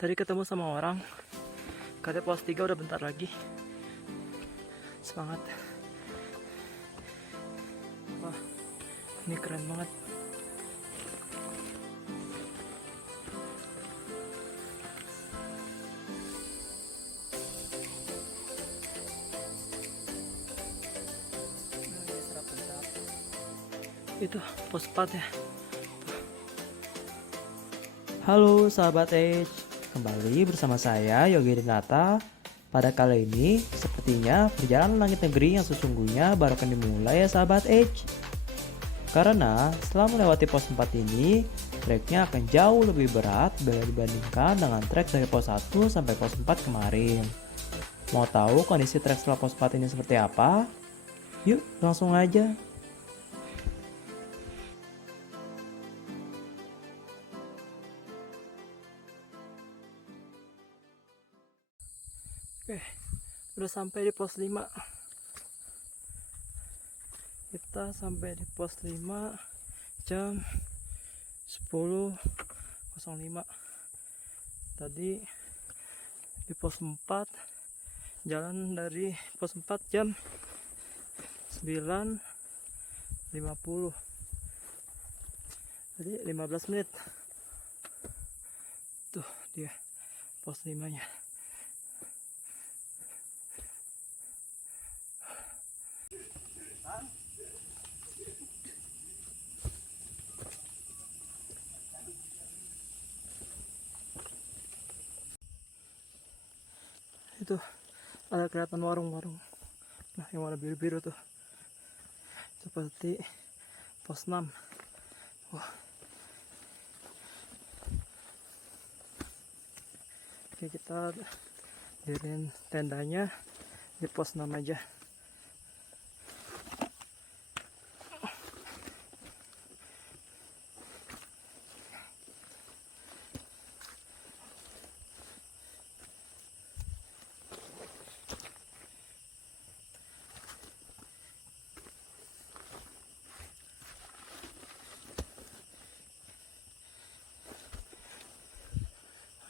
Tadi ketemu sama orang, katanya pos 3 udah bentar lagi. Semangat. Wah, ini keren banget. Itu pos 4 ya. Halo sahabat Edge, kembali bersama saya Yogi Dinata. Pada kali ini, sepertinya perjalanan langit negeri yang sesungguhnya baru akan dimulai ya sahabat Edge. Karena setelah melewati pos 4 ini, treknya akan jauh lebih berat bila dibandingkan dengan trek dari pos 1 sampai pos 4 kemarin. Mau tahu kondisi trek setelah pos 4 ini seperti apa? Yuk langsung aja. Oke, udah sampai di pos 5. Kita sampai di pos 5 jam 10.05. Tadi di pos 4, jalan dari pos 4 jam 9.50. Tadi 15 menit. Tuh dia pos 5 nya. Itu ada kelihatan warung-warung, nah yang warna biru-biru tuh seperti pos 6. Wah. Oke, kita diriin tendanya di pos 6 aja.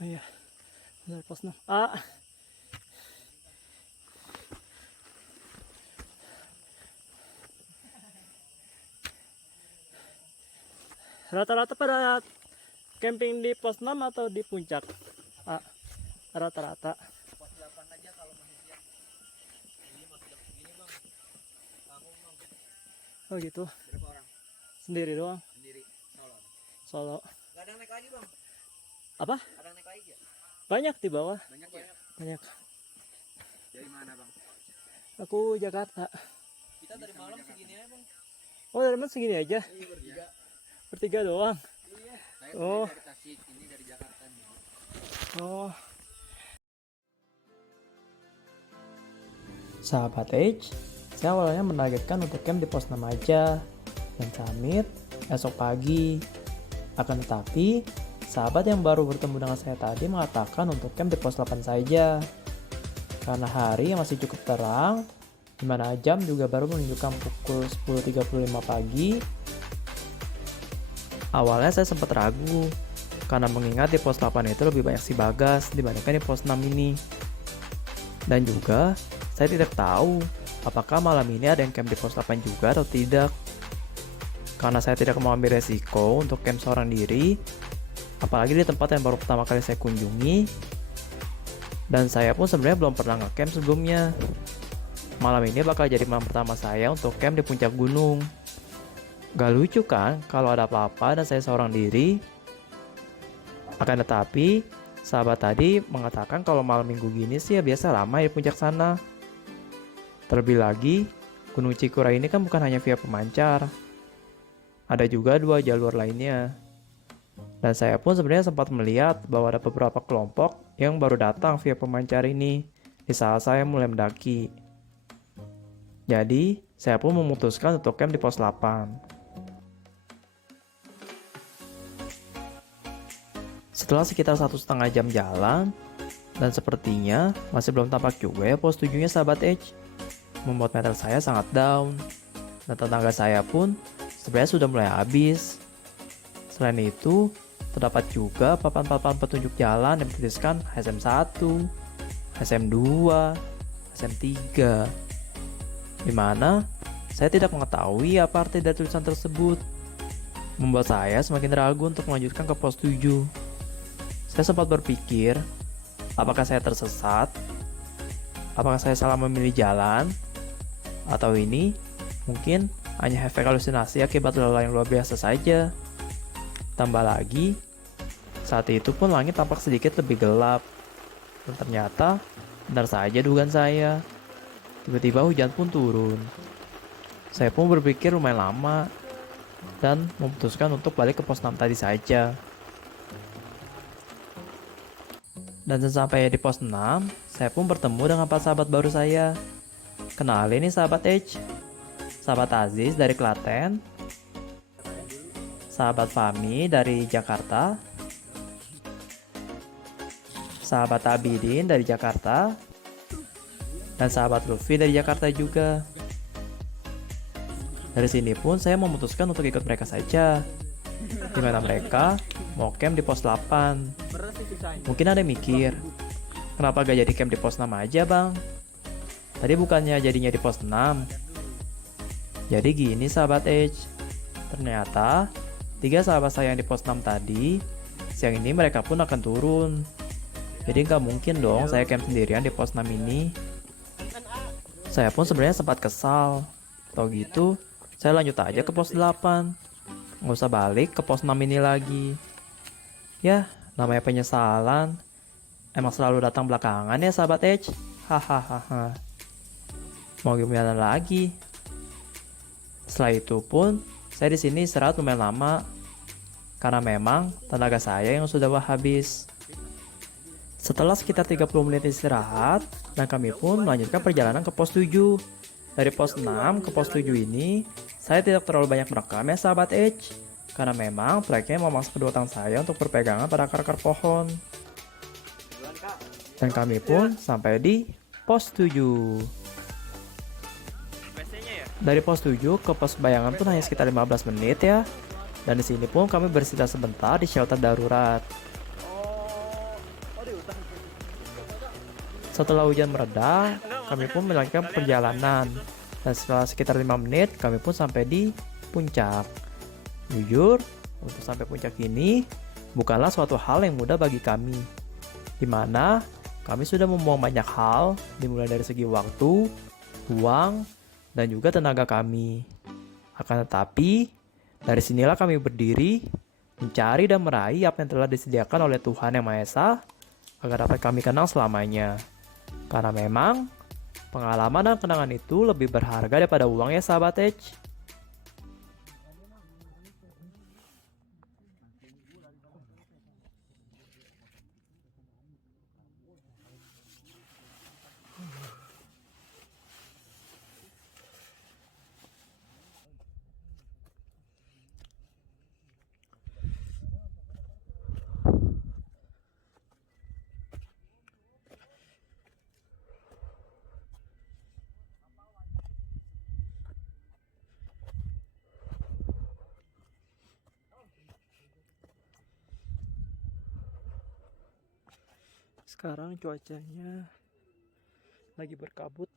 Oh iya, benar pos 6. Rata-rata pada camping di pos 6 atau di puncak? Rata-rata. Pos 8 aja kalau masih siang. Ini masih jam segini bang. Tanggung bang. Oh gitu. Berapa orang? Sendiri doang. Sendiri. Solo. Solo. Gak ada yang naik lagi bang. Apa? Ada yang naik lagi ya? Banyak di bawah. Banyak ya? Banyak. Dari mana bang? Aku Jakarta. Kita dari malam segini aja bang. Oh, dari mana segini aja? Iya bertiga. Bertiga doang. Iya. Saya Oh. dari Tasik, ini dari Jakarta nih. Oh. Sahabat Edge, saya awalnya menargetkan untuk camp di pos 6 aja dan summit esok pagi. Akan tetapi, sahabat yang baru bertemu dengan saya tadi mengatakan untuk camp di pos 8 saja. Karena hari yang masih cukup terang, di mana jam juga baru menunjukkan pukul 10.35 pagi. Awalnya saya sempat ragu, karena mengingat di pos 8 itu lebih banyak si Bagas dibandingkan di pos 6 ini. Dan juga, saya tidak tahu apakah malam ini ada yang camp di pos 8 juga atau tidak. Karena saya tidak mau ambil resiko untuk camp seorang diri, apalagi di tempat yang baru pertama kali saya kunjungi. Dan saya pun sebenarnya belum pernah nge-camp sebelumnya. Malam ini bakal jadi malam pertama saya untuk camp di puncak gunung. Gak lucu kan kalau ada apa-apa dan saya seorang diri? Akan tetapi, sahabat tadi mengatakan kalau malam minggu gini sih ya biasa ramai di puncak sana. Terlebih lagi, Gunung Cikura ini kan bukan hanya via pemancar. Ada juga 2 jalur lainnya. Dan saya pun sebenarnya sempat melihat bahwa ada beberapa kelompok yang baru datang via pemancar ini di saat saya mulai mendaki. Jadi, saya pun memutuskan untuk camp di pos 8. Setelah sekitar 1,5 jam jalan, dan sepertinya masih belum tampak juga ya pos 7-nya sahabat Edge, membuat mental saya sangat down, dan tenaga saya pun sebenarnya sudah mulai habis. Selain itu, Terdapat juga papan-papan petunjuk jalan yang bertuliskan SM1, SM2, SM3, di mana saya tidak mengetahui apa arti dari tulisan tersebut, membuat saya semakin ragu untuk melanjutkan ke pos 7. Saya sempat berpikir, apakah saya tersesat? Apakah saya salah memilih jalan? Atau ini mungkin hanya efek halusinasi akibat lelah yang luar biasa saja. Tambah lagi, saat itu pun langit tampak sedikit lebih gelap. Dan ternyata, benar saja dugaan saya. Tiba-tiba hujan pun turun. Saya pun berpikir lumayan lama, dan memutuskan untuk balik ke pos 6 tadi saja. Dan sesampai di pos 6, saya pun bertemu dengan 4 sahabat baru saya. Kenalin nih sahabat H, sahabat Aziz dari Klaten, sahabat Fami dari Jakarta, sahabat Abidin dari Jakarta, dan sahabat Luffy dari Jakarta juga. Dari sini pun saya memutuskan untuk ikut mereka saja, di mana mereka mau camp di pos 8. Mungkin ada yang mikir, kenapa gak jadi camp di pos 6 aja bang? Tadi bukannya jadinya di pos 6. Jadi gini sahabat H, ternyata 3 sahabat saya yang di pos 6 tadi, siang ini mereka pun akan turun. Jadi nggak mungkin dong saya camp sendirian di pos 6 ini. Saya pun sebenarnya sempat kesal. Tau gitu, saya lanjut aja ke pos 8. Nggak usah balik ke pos 6 ini lagi. Ya, namanya penyesalan. Emang selalu datang belakangan ya sahabat H. Hahaha. Mau gimana lagi? Setelah itu pun, saya di sini istirahat lumayan lama. Karena memang tenaga saya yang sudah habis. Setelah sekitar 30 menit istirahat, dan kami pun melanjutkan perjalanan ke pos 7. Dari pos 6 ke pos 7 ini, saya tidak terlalu banyak merekam ya sahabat H. Karena memang treknya memaksa kedua tangan saya untuk berpegangan pada akar-akar pohon. Dan kami pun sampai di pos 7. Dari pos 7 ke pos bayangan pun hanya sekitar 15 menit ya. Dan di sini pun kami beristirahat sebentar di shelter darurat. Setelah hujan mereda, kami pun melanjutkan perjalanan. Dan setelah sekitar 5 menit, kami pun sampai di puncak. Jujur, untuk sampai puncak ini bukanlah suatu hal yang mudah bagi kami. Di mana kami sudah membuang banyak hal, dimulai dari segi waktu, uang, dan juga tenaga kami. Akan tetapi, dari sinilah kami berdiri, mencari dan meraih apa yang telah disediakan oleh Tuhan Yang Maha Esa, agar dapat kami kenang selamanya. Karena memang, pengalaman dan kenangan itu lebih berharga daripada uang ya sahabat H. Sekarang cuacanya lagi berkabut,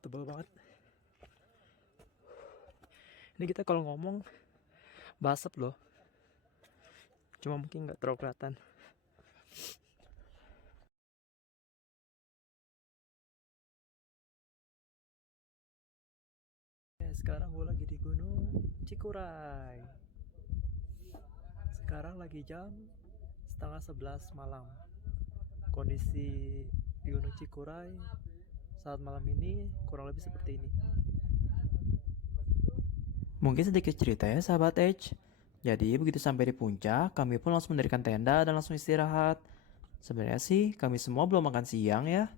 tebal banget. Ini kita kalau ngomong basep loh, cuma mungkin nggak terlalu kelihatan. Sekarang gue lagi di Gunung Cikuray. Sekarang lagi jam setengah 11 malam. Kondisi di Gunung Cikuray saat malam ini kurang lebih seperti ini. Mungkin sedikit cerita ya sahabat H. Jadi begitu sampai di puncak, kami pun langsung mendirikan tenda dan langsung istirahat. Sebenarnya sih kami semua belum makan siang ya.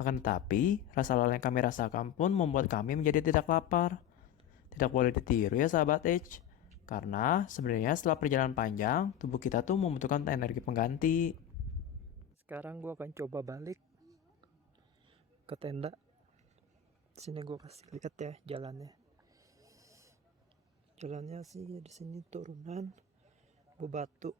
Akan tetapi, rasa lelah yang kami rasakan pun membuat kami menjadi tidak lapar. Tidak boleh ditiru ya sahabat H. Karena sebenarnya setelah perjalanan panjang, tubuh kita tuh membutuhkan energi pengganti. Sekarang gue akan coba balik ke tenda. Sini gue kasih lihat ya jalannya. Jalannya sih di sini turunan, bebatu.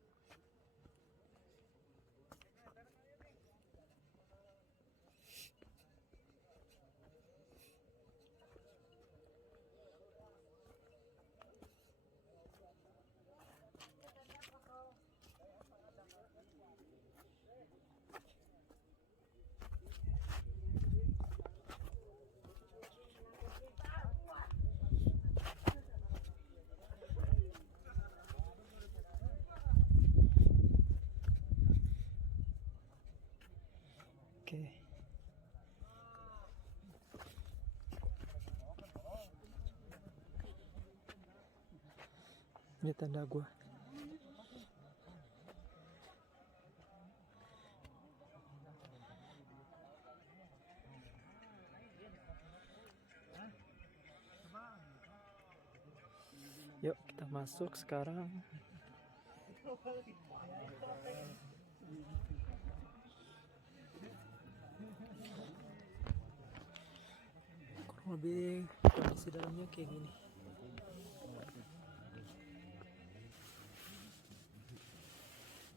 Oke. Ini tenda gua. Yuk kita masuk sekarang. Kurang lebih kondisi dalamnya kayak gini.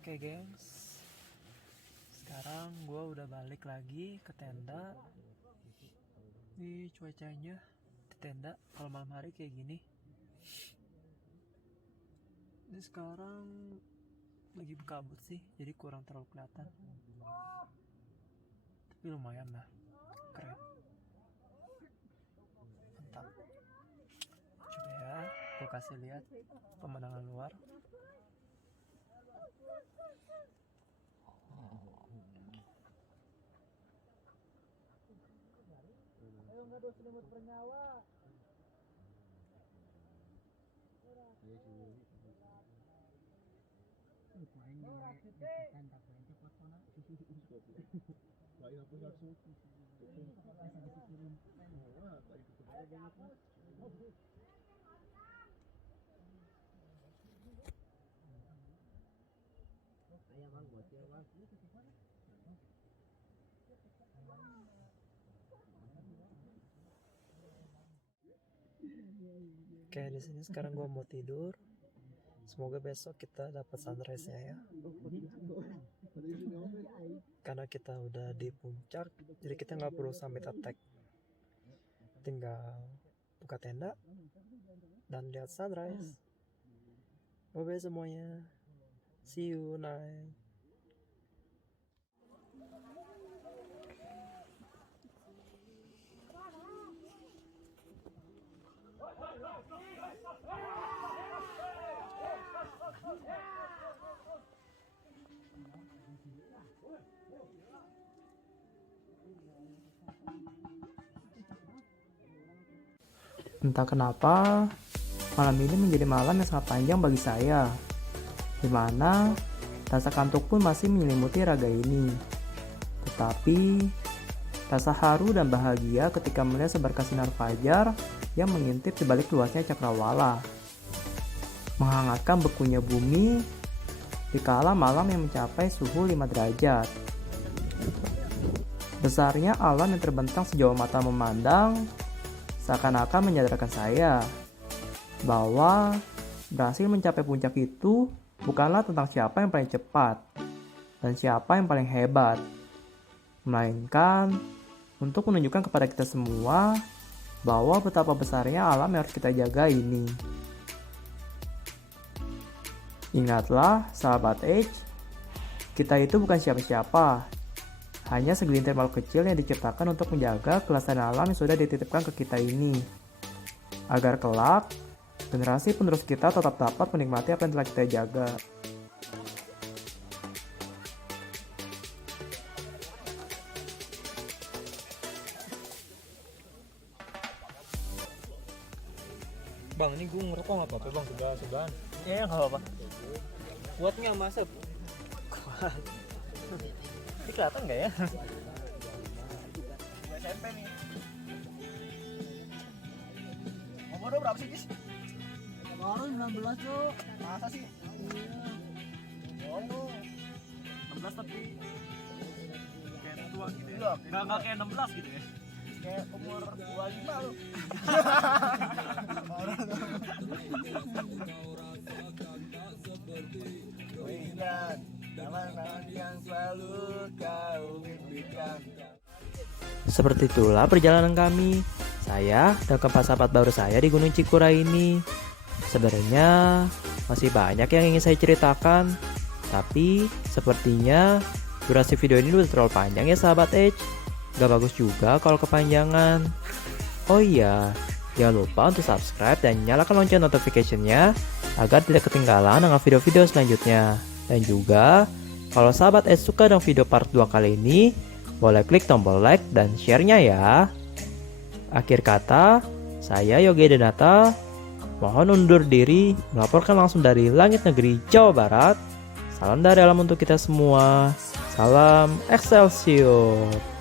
Oke gengs, sekarang gua udah balik lagi ke tenda. Ini cuacanya di tenda kalau malam hari kayak gini. Ini sekarang lagi berkabut sih, jadi kurang terlalu kelihatan. Tapi lumayan lah, keren. Mantap. Coba ya, gue kasih lihat pemandangan luar. Oke, di sini sekarang gua mau tidur. Semoga besok kita dapat sunrise-nya ya. Karena kita udah di puncak, jadi kita nggak perlu summit attack. Tinggal buka tenda dan lihat sunrise. Bye semuanya. See you night. Entah kenapa, malam ini menjadi malam yang sangat panjang bagi saya, dimana rasa kantuk pun masih menyelimuti raga ini. Tetapi, rasa haru dan bahagia ketika melihat seberkas sinar fajar yang mengintip di balik luasnya cakrawala, menghangatkan bekunya bumi di kala malam yang mencapai suhu 5 derajat. Besarnya alam yang terbentang sejauh mata memandang seakan-akan menyadarkan saya bahwa berhasil mencapai puncak itu bukanlah tentang siapa yang paling cepat dan siapa yang paling hebat, melainkan untuk menunjukkan kepada kita semua bahwa betapa besarnya alam yang harus kita jaga ini. Ingatlah, sahabat Edge, kita itu bukan siapa-siapa, hanya segelintir makhluk kecil yang diciptakan untuk menjaga kelestarian alam yang sudah dititipkan ke kita ini, agar kelak generasi penerus kita tetap dapat menikmati apa yang telah kita jaga. Bang, ini gue ngerokok nggak apa-apa bang, sebelah-sebelahan. Ya nggak apa-apa. Kuat nggak masuk? Kuat. Ini kelihatan nggak ya? SMP nih. Umur lo berapa sih, Gis? Baru 19 tuh. Masa sih? Iya. Bohong lu. 16 tapi kayak tua gitu ya. Iya, Nggak kayak 16 gitu ya. kayak umur 25 lu. Keinginan zaman yang selalu kau mimpikan. Seperti itulah perjalanan kami, saya dan keempat sahabat baru saya di Gunung Cikura ini. Sebenarnya masih banyak yang ingin saya ceritakan, tapi sepertinya durasi video ini udah terlalu panjang ya sahabat Edge. Gak bagus juga kalau kepanjangan. Oh iya, jangan lupa untuk subscribe dan nyalakan lonceng notification-nya agar tidak ketinggalan dengan video-video selanjutnya. Dan juga, kalau sahabat Edge suka dengan video part 2 kali ini, boleh klik tombol like dan share-nya ya. Akhir kata, saya Yogi Denata, mohon undur diri melaporkan langsung dari langit negeri Jawa Barat. Salam dari alam untuk kita semua. Salam Excelsior.